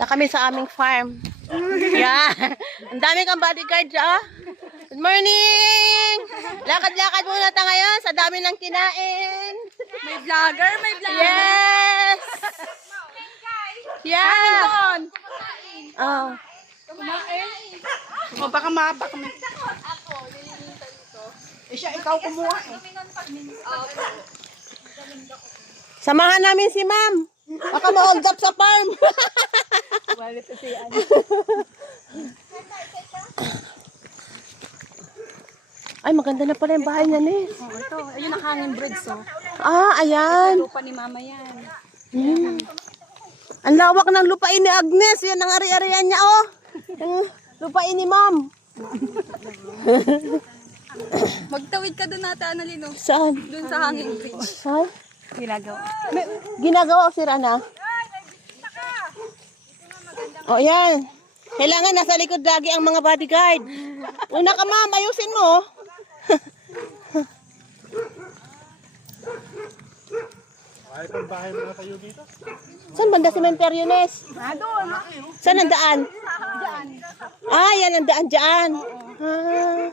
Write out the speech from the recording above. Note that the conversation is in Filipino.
Na kami sa aming farm. Yeah. Ang dami kang bodyguard siya. Good morning! Lakad-lakad muna tayo ngayon sa dami ng kinain. May vlogger, may vlogger. Yes! Yeah! Oh. Kumain. O baka mabak kami. Eh siya, ikaw kumuha eh. Samahan namin si ma'am. Baka ma-hold up sa farm. Walit si ano. Ay, maganda na pala yung bahay niya, Nis. Oh, ito. Ayun ang hanging bridge, oh. Ah, ayan. Lupa ni mama yan. Hmm. Ang lawak ng lupain ni Agnes. Yan ang ari-arian niya, oh. Yung lupain ni ma'am. Magtawid ka doon natin, Annalyn, oh. Saan? Doon sa hanging bridge. Saan? Ginagawa. Ginagawa o sira na? O, yan. Kailangan nasa likod lagi ang mga bodyguard. Una ka, ma'am. Ayusin mo. Ay, pang bahay mo na tayo dito. Saan banda sementeryo, Nes? Doon. Saan ang daan? Diyan. Ah, yan ang daan dyan. Ah.